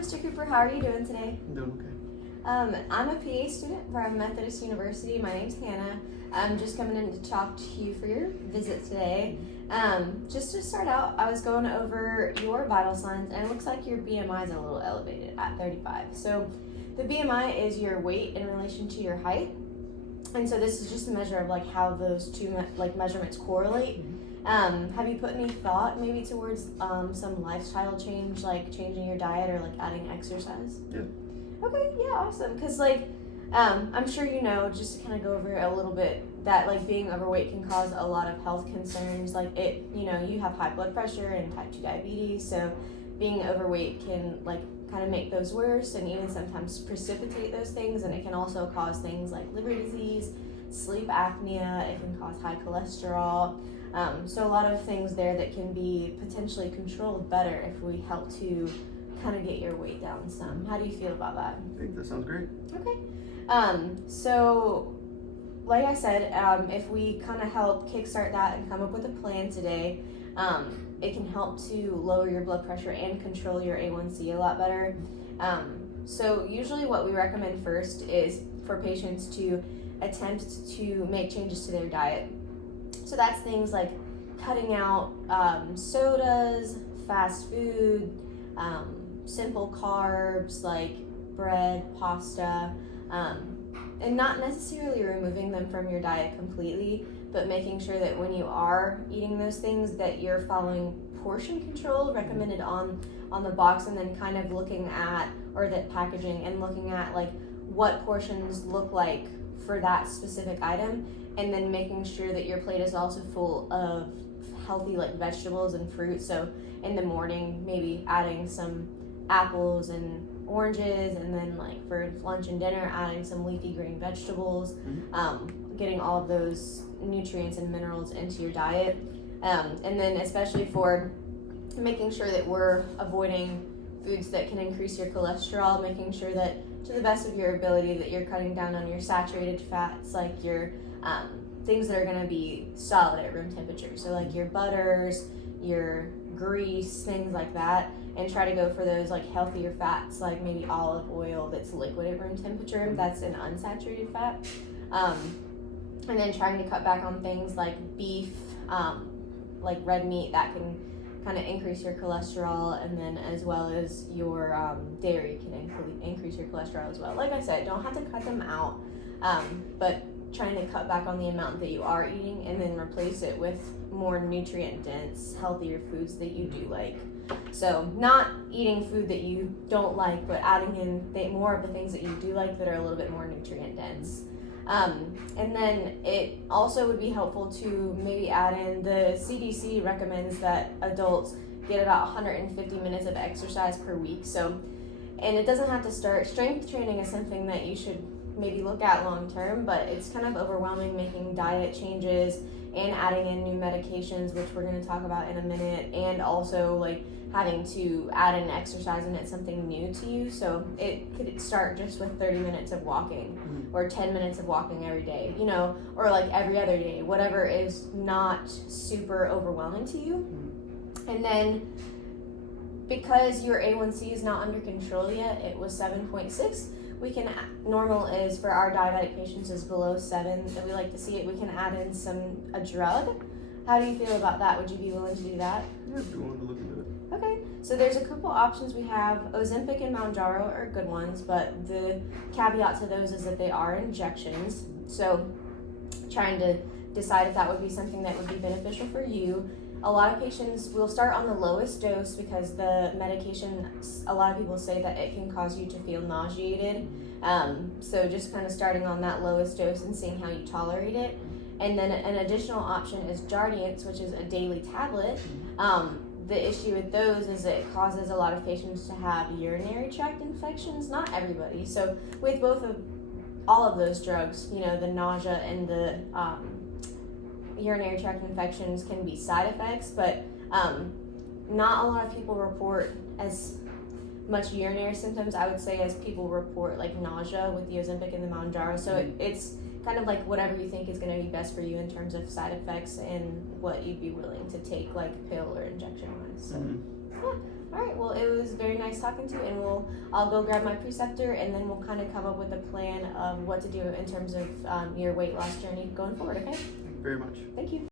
Mr. Cooper. How are you doing today? I'm doing okay. I'm a PA student from Methodist University. My name's Hannah. I'm just coming in to talk to you for your visit today. Just to start out, I was going over your vital signs, and it looks like your BMI is a little elevated at 35. So the BMI is your weight in relation to your height. And so this is just a measure of like how those two measurements correlate. Have you put any thought maybe towards some lifestyle change, like changing your diet or like adding exercise? Yeah. Okay, yeah, awesome. Because I'm sure you know, just to kind of go over it a little bit, that like being overweight can cause a lot of health concerns. Like you have high blood pressure and type 2 diabetes, so being overweight can like kind of make those worse and even sometimes precipitate those things, and it can also cause things like liver disease, sleep apnea, it can cause high cholesterol. So a lot of things there that can be potentially controlled better if we help to kind of get your weight down some. How do you feel about that? I think that sounds great. Okay. So like I said, if we kind of help kickstart that and come up with a plan today, it can help to lower your blood pressure and control your A1C a lot better. So usually what we recommend first is for patients to attempt to make changes to their diet. So that's things like cutting out sodas, fast food, simple carbs like bread, pasta, and not necessarily removing them from your diet completely, but making sure that when you are eating those things that you're following portion control recommended on the box, and then kind of looking at, or that packaging, and looking at like what portions look like for that specific item, and then making sure that your plate is also full of healthy like vegetables and fruit. So in the morning, maybe adding some apples and oranges, and then like for lunch and dinner adding some leafy green vegetables, getting all of those nutrients and minerals into your diet, and then especially for making sure that we're avoiding foods that can increase your cholesterol, making sure that to the best of your ability that you're cutting down on your saturated fats, like your things that are going to be solid at room temperature, so like your butters, your grease, things like that, and try to go for those like healthier fats, like maybe olive oil that's liquid at room temperature, that's an unsaturated fat, and then trying to cut back on things like beef, like red meat that can kind of increase your cholesterol, and then as well as your dairy can increase your cholesterol as well. Like I said, don't have to cut them out, but trying to cut back on the amount that you are eating, and then replace it with more nutrient dense, healthier foods that you do like. So not eating food that you don't like, but adding in more of the things that you do like that are a little bit more nutrient dense. And then it also would be helpful to maybe add in, the CDC recommends that adults get about 150 minutes of exercise per week. So, and it doesn't have to start, strength training is something that you should maybe look at long term, but it's kind of overwhelming making diet changes and adding in new medications, which we're going to talk about in a minute, and also like having to add in exercise, and it's something new to you. So it could start just with 30 minutes of walking, or 10 minutes of walking every day, or like every other day, whatever is not super overwhelming to you. And then because your A1C is not under control yet, it was 7.6. We can, normal is for our diabetic patients is below 7, and we like to see it. We can add in a drug. How do you feel about that? Would you be willing to do that? Yeah, if you wanted to look into it. Okay, so there's a couple options we have. Ozempic and Mounjaro are good ones, but the caveat to those is that they are injections. So trying to decide if that would be something that would be beneficial for you. A lot of patients will start on the lowest dose because the medication, a lot of people say that it can cause you to feel nauseated. So just kind of starting on that lowest dose and seeing how you tolerate it. And then an additional option is Jardiance, which is a daily tablet. The issue with those is it causes a lot of patients to have urinary tract infections. Not everybody. So with all of those drugs, the nausea and the urinary tract infections can be side effects, but not a lot of people report as much urinary symptoms, I would say, as people report like nausea with the Ozempic and the Mounjaro. So it's kind of like whatever you think is going to be best for you in terms of side effects and what you'd be willing to take, like pill or injection wise. So. All right. Well, it was very nice talking to you, and I'll go grab my preceptor, and then we'll kind of come up with a plan of what to do in terms of your weight loss journey going forward. Okay. Thank you very much. Thank you.